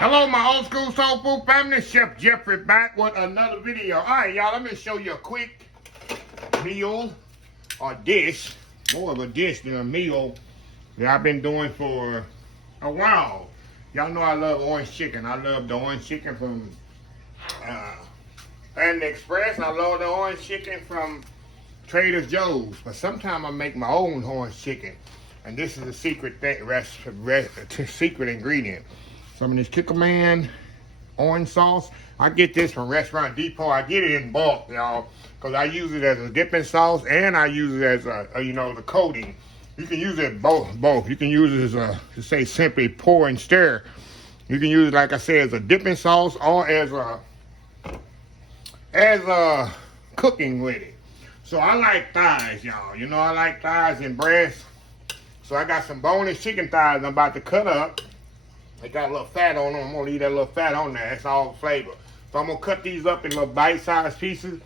Hello, my old school soul food family. Chef Jeffrey back with another video. All right, y'all, let me show you a quick meal or dish, more of a dish than a meal that I've been doing for a while. Y'all know I love orange chicken. I love the orange chicken from Panda Express. I love the orange chicken from Trader Joe's. But sometimes I make my own orange chicken. And this is a secret secret ingredient. Some of this Kikkoman orange sauce. I get this from Restaurant Depot. I get it in bulk, y'all, because I use it as a dipping sauce and I use it as the coating. You can use it both. You can use it as to say simply pour and stir. You can use it, like I said, as a dipping sauce or as a cooking with it. So I like thighs, y'all. You know I like thighs and breasts. So I got some boneless chicken thighs I'm about to cut up. They got a little fat on them. I'm going to leave that little fat on there. That's all flavor. So I'm going to cut these up in little bite-sized pieces.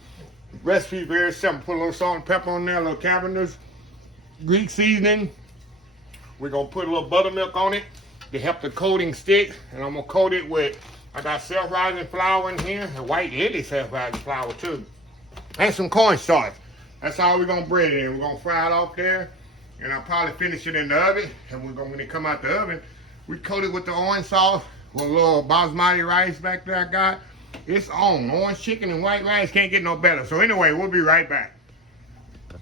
Recipe very simple. Put a little salt and pepper on there, a little Cabernet, Greek seasoning. We're going to put a little buttermilk on it to help the coating stick. And I'm going to coat it with, I got self-rising flour in here. And white lily self-rising flour too. And some cornstarch. That's all we're going to bread it in. We're going to fry it off there. And I'll probably finish it in the oven. And we're going to, when it come out the oven, we coat it with the orange sauce, with a little basmati rice back there I got. It's on. Orange chicken and white rice can't get no better. So anyway, we'll be right back.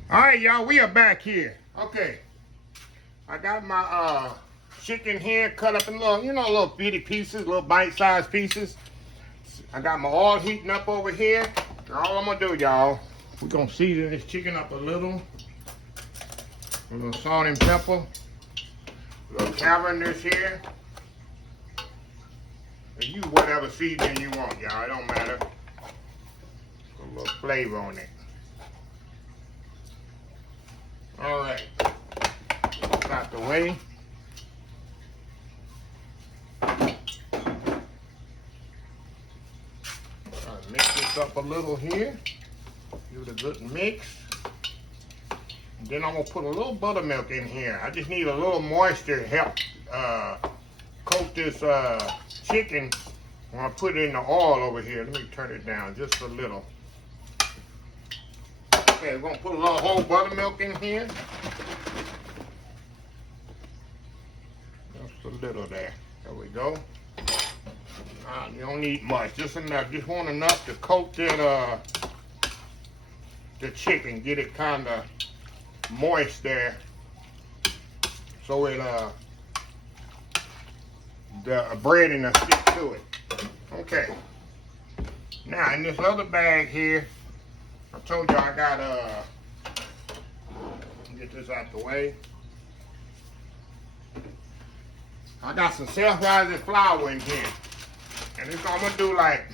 All right, y'all, we are back here. Okay. I got my chicken here cut up in little, little bitty pieces, little bite-sized pieces. I got my oil heating up over here. And all I'm going to do, y'all, we're going to season this chicken up a little salt and pepper. A little Cabernet here. And use whatever seasoning you want, y'all. It don't matter. Put a little flavor on it. Alright. Out the way. Mix this up a little here. Give it a good mix. And then I'm going to put a little buttermilk in here. I just need a little moisture to help coat this chicken when I put it in the oil over here. Let me turn it down just a little. Okay, we're going to put a little whole buttermilk in here. Just a little there. There we go. You don't need much. Just enough. Just want enough to coat that, the chicken. Get it kind of moist there, so it the breading will stick to it. Okay. Now in this other bag here, I told you I got get this out the way. I got some self-rising flour in here, and this I'm gonna do like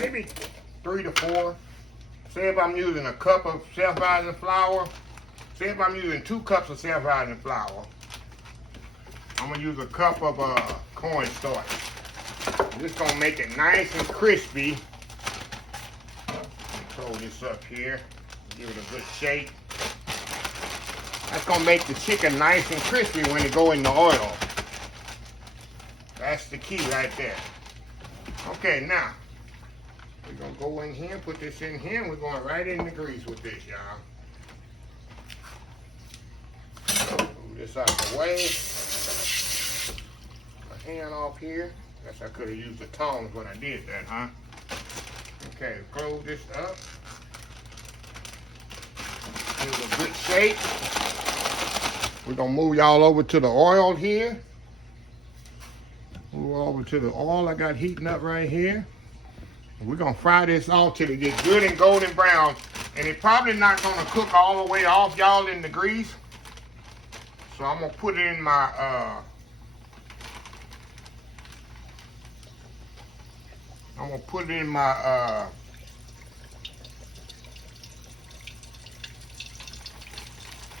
maybe 3 to 4. Say if I'm using a cup of self-rising flour, say if I'm using 2 cups of self-rising flour, I'm going to use a cup of cornstarch. This is going to make it nice and crispy. Throw this up here, give it a good shake. That's going to make the chicken nice and crispy when it go in the oil. That's the key right there. Okay, now. We're going to go in here, put this in here, and we're going right in the grease with this, y'all. Move this out the way. My hand off here. Guess I could have used the tongs when I did that, huh? Okay, close this up. Give it a good shake. We're going to move y'all over to the oil here. Move over to the oil I got heating up right here. We're going to fry this off till it gets good and golden brown. And it's probably not going to cook all the way off, y'all, in the grease. So I'm going to put it in my,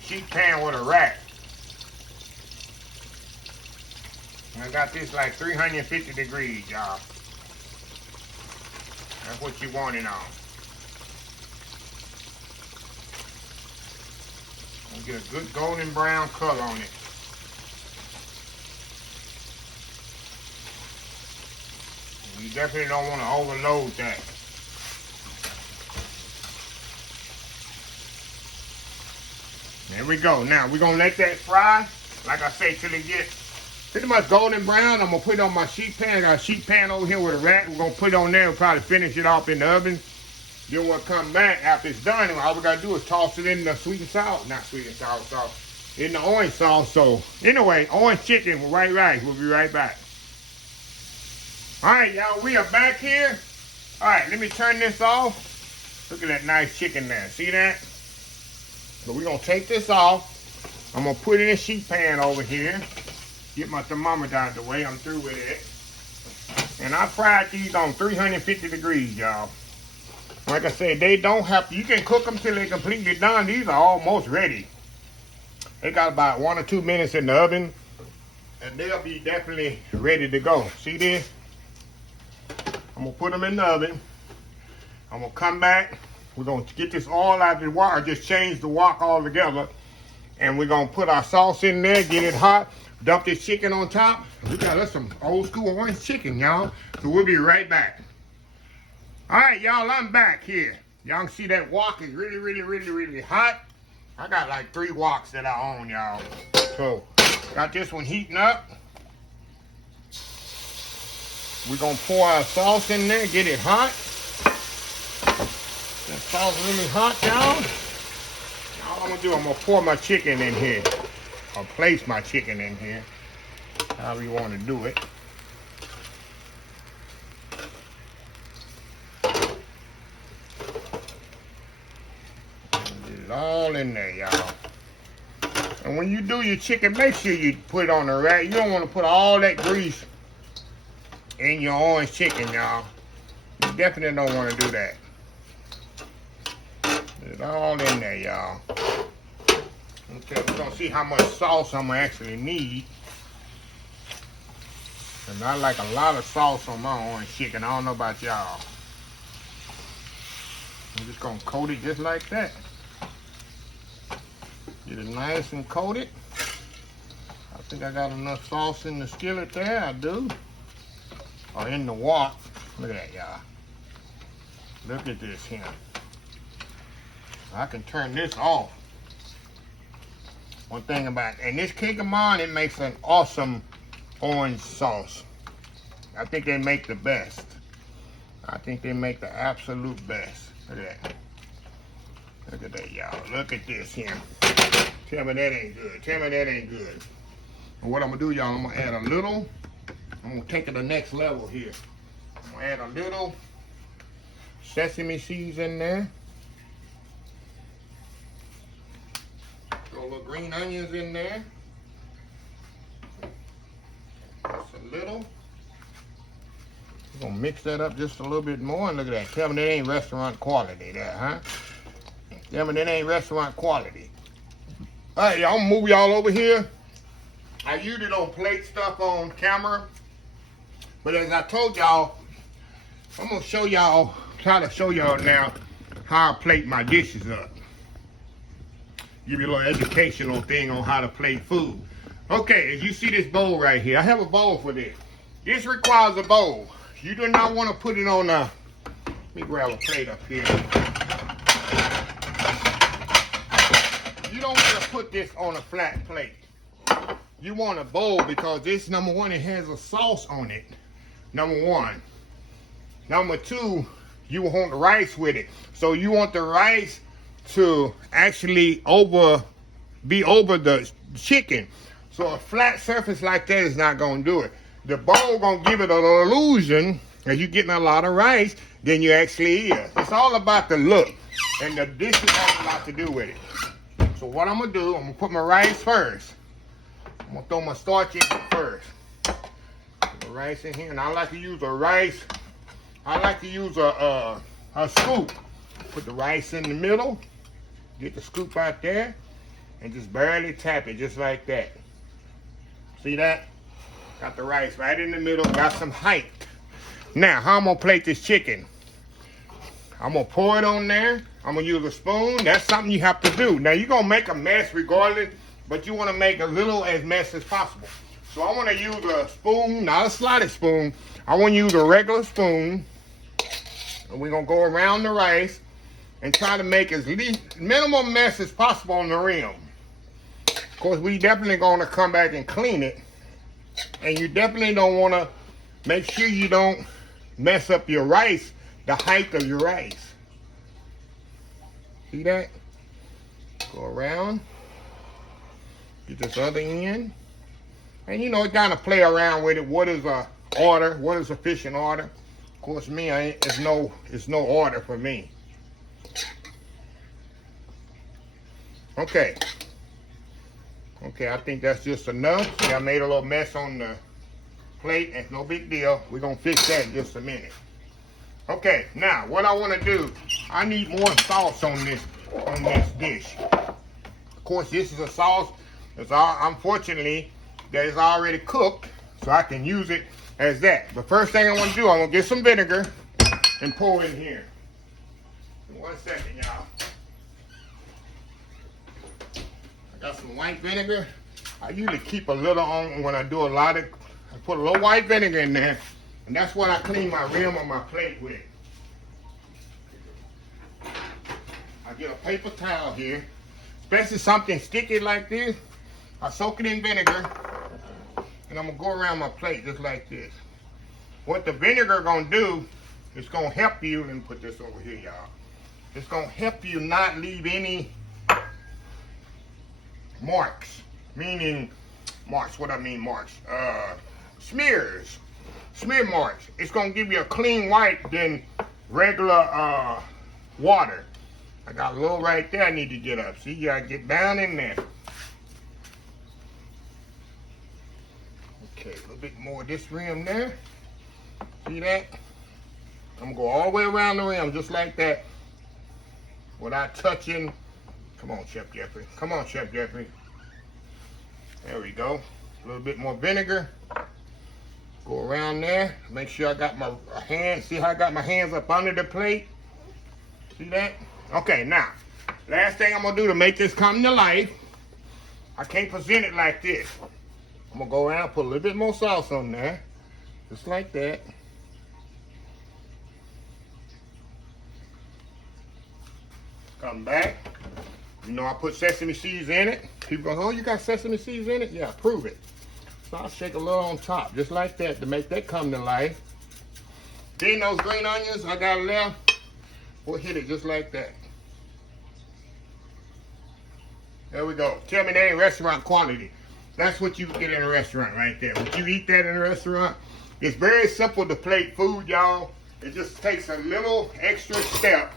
sheet pan with a rack. And I got this like 350 degrees, y'all. That's what you want it on. And get a good golden brown color on it. You definitely don't want to overload that. There we go. Now we're gonna let that fry, like I say, till it gets pretty much golden brown. I'm gonna put it on my sheet pan. I got a sheet pan over here with a rack. We're gonna put it on there and probably finish it off in the oven. Then we'll come back after it's done, and all we gotta do is toss it in the sweet and sour, not sweet and sour sauce, in the orange sauce. So anyway, orange chicken with white rice. We'll be right back. All right, y'all, we are back here. All right, let me turn this off. Look at that nice chicken there. See that? So we're gonna take this off. I'm gonna put it in a sheet pan over here. Get my thermometer out of the way. I'm through with it. And I fried these on 350 degrees, y'all. Like I said, they don't have to, you can cook them till they're completely done. These are almost ready. They got about 1 or 2 minutes in the oven, and they'll be definitely ready to go. See this? I'm gonna put them in the oven. I'm gonna come back. We're gonna get this all out of the wok. I just changed the wok all together. And we're gonna put our sauce in there, get it hot, dump this chicken on top. We got us some old school orange chicken, y'all. So we'll be right back. All right, y'all, I'm back here. Y'all can see that wok is really, really, really, really hot. I got like 3 woks that I own, y'all. So, got this one heating up. We're gonna pour our sauce in there, get it hot. That sauce is really hot, y'all. All I'm gonna do, I'm gonna pour my chicken in here. Or place my chicken in here. However you wanna do it. Get it all in there, y'all. And when you do your chicken, make sure you put it on the rack. You don't wanna put all that grease in your orange chicken, y'all. You definitely don't wanna do that. It's all in there, y'all. Okay, we're gonna see how much sauce I'm gonna actually need. And I like a lot of sauce on my orange chicken. I don't know about y'all. I'm just gonna coat it just like that. Get it nice and coated. I think I got enough sauce in the skillet there. I do. Or in the wok. Look at that, y'all. Look at this here. I can turn this off. One thing about it, and this cake of mine, it makes an awesome orange sauce. I think they make the best. I think they make the absolute best. Look at that. Look at that, y'all. Look at this here. Tell me that ain't good. Tell me that ain't good. And what I'm gonna do, y'all, I'm gonna add a little. I'm gonna take it to the next level here. I'm gonna add a little sesame seeds in there. Throw a little green onions in there. Just a little. We're gonna mix that up just a little bit more. And look at that. Tell me that ain't restaurant quality there, huh? Tell me that ain't restaurant quality. All right, y'all, I'm gonna move y'all over here. I usually don't plate stuff on camera. But as I told y'all, I'm gonna show y'all, try to show y'all now how I plate my dishes up. Give you a little educational thing on how to plate food. Okay, as you see this bowl right here, I have a bowl for this. This requires a bowl. You do not want to put it on a, let me grab a plate up here. You don't want to put this on a flat plate. You want a bowl because this, number one, it has a sauce on it. Number one. Number two, you want the rice with it. So you want the rice to actually be over the chicken. So a flat surface like that is not gonna do it. The bowl gonna give it an illusion that you're getting a lot of rice than you actually is. It's all about the look, and the dishes have a lot to do with it. So what I'm gonna do, I'm gonna put my rice first. I'm gonna throw my starch in first. Put the rice in here, and I like to use a rice. I like to use a scoop. Put the rice in the middle. Get the scoop out there and just barely tap it just like that. See that? Got the rice right in the middle, got some height. Now, how I'm gonna plate this chicken? I'm gonna pour it on there. I'm gonna use a spoon. That's something you have to do. Now, you're gonna make a mess regardless, but you wanna make a little as mess as possible. So I want to use a spoon, not a slotted spoon. I want to use a regular spoon. And we're going to go around the rice and try to make as least minimum mess as possible on the rim. Of course, we definitely going to come back and clean it. And you definitely don't want to, make sure you don't mess up your rice, the height of your rice. See that? Go around. Get this other end. And you know, kind of play around with it. What is a order? What is sufficient order? Of course, me, it's no order for me. Okay. Okay, I think that's just enough. See, I made a little mess on the plate. It's no big deal. We're going to fix that in just a minute. Okay, now, what I want to do, I need more sauce on this dish. Of course, this is a sauce. Unfortunately, that is already cooked, so I can use it as that. The first thing I want to do, I'm going to get some vinegar and pour in here. 1 second, y'all. I got some white vinegar. I usually keep a little on when I do a lot of, I put a little white vinegar in there, and that's what I clean my rim on my plate with. I get a paper towel here, especially something sticky like this. I soak it in vinegar, and I'm gonna go around my plate just like this. What the vinegar gonna do, it's gonna help you, and put this over here, y'all. It's gonna help you not leave any marks, meaning marks, what I mean marks, smears, smear marks. It's gonna give you a clean white than regular water. I got a little right there I need to get up. See, you gotta get down in there. Okay, a little bit more of this rim there. See that? I'm gonna go all the way around the rim just like that without touching. Come on, Chef Jeffrey. Come on, Chef Jeffrey. There we go. A little bit more vinegar. Go around there. Make sure I got my hands. See how I got my hands up under the plate? See that? Okay, now, last thing I'm going to do to make this come to life, I can't present it like this. I'm going to go around and put a little bit more sauce on there. Just like that. Come back. You know I put sesame seeds in it. People go, oh, you got sesame seeds in it? Yeah, prove it. So I'll shake a little on top, just like that, to make that come to life. Then those green onions I got left, we'll hit it just like that. There we go. Tell me that ain't restaurant quality. That's what you get in a restaurant right there. When you eat that in a restaurant, it's very simple to plate food, y'all. It just takes a little extra step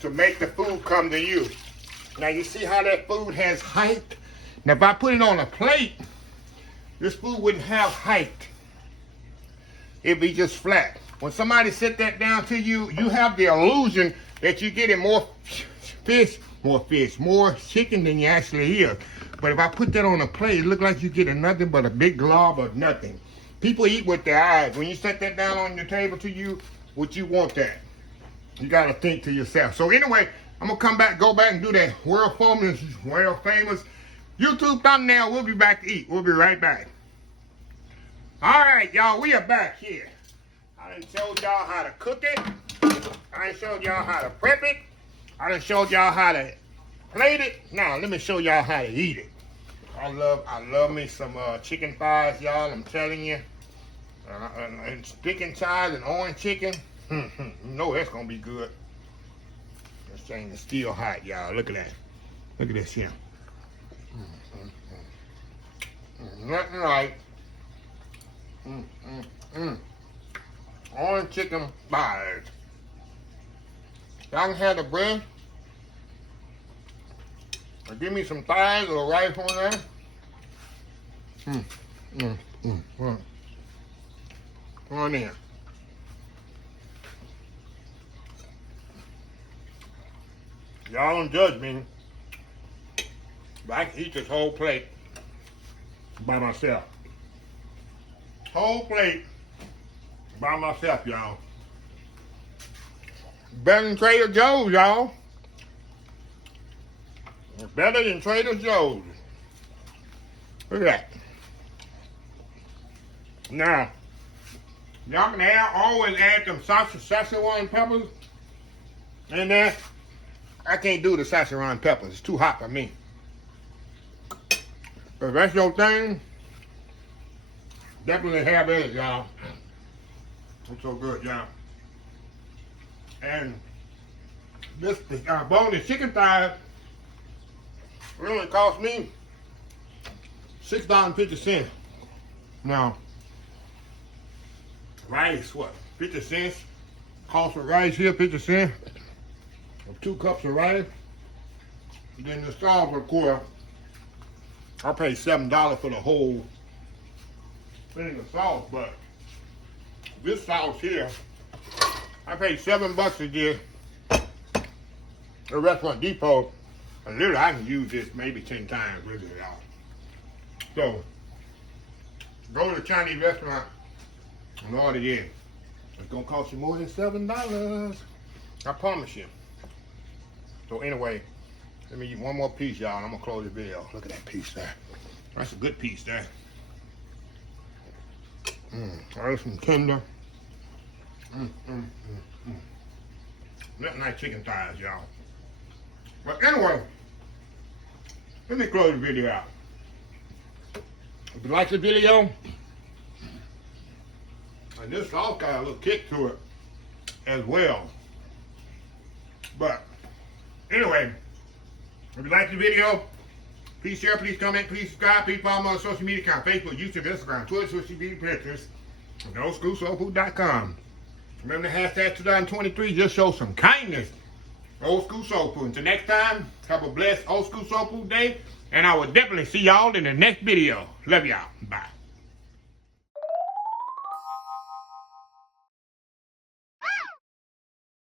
to make the food come to you. Now you see how that food has height? Now if I put it on a plate, this food wouldn't have height. It'd be just flat. When somebody sit that down to you, you have the illusion that you're getting more chicken than you actually is. But if I put that on a plate, it looks like you're getting nothing but a big glob of nothing. People eat with their eyes. When you set that down on your table to you, would you want that? You gotta think to yourself. So anyway, I'm gonna go back and do that world famous YouTube thumbnail. We'll be back to eat. We'll be right back. All right, y'all, we are back here. I done showed y'all how to cook it. I done showed y'all how to prep it. I done showed y'all how to plate it. Now let me show y'all how to eat it. I love me some chicken thighs, y'all. I'm telling you, and chicken thighs and orange chicken. You know that's gonna be good. This thing is still hot, y'all. Look at that. Look at this here. Nothing like orange chicken thighs. Y'all can have the bread. Or give me some thighs or rice on there. Come on in. Y'all don't judge me, but I can eat this whole plate by myself. Whole plate by myself, y'all. Better than Trader Joe's, y'all. Better than Trader Joe's. Look at that. Now, y'all can always add them Szechuan peppers in there. I can't do the Szechuan peppers. It's too hot for me. But if that's your thing, definitely have it, y'all. It's so good, y'all. And this boneless chicken thighs really cost me $6.50. Now, rice, what, 50 cents? Cost of rice here, 50 cents. 2 cups of rice. And then the sauce, of course, I paid $7 for the whole thing of sauce, but this sauce here, I paid $7 a year at Restaurant Depot, and literally I can use this maybe 10 times with it, y'all. So, go to the Chinese restaurant and order it. It's gonna cost you more than $7. I promise you. So anyway, let me eat one more piece, y'all, and I'm gonna close the video. Look at that piece there. That's a good piece there. There's some tender. Not nice chicken thighs, y'all. But anyway, let me close the video out. If you like the video, and this sauce got a little kick to it as well. But anyway, if you like the video, please share, please comment, please subscribe, please follow my social media account, Facebook, YouTube, Instagram, Twitter, social media, Pinterest, and oldschoolsoulfood.com. Remember the hashtag 2023, just show some kindness. Old School Soul Food. Until next time, have a blessed Old School Soul Food day, and I will definitely see y'all in the next video. Love y'all. Bye.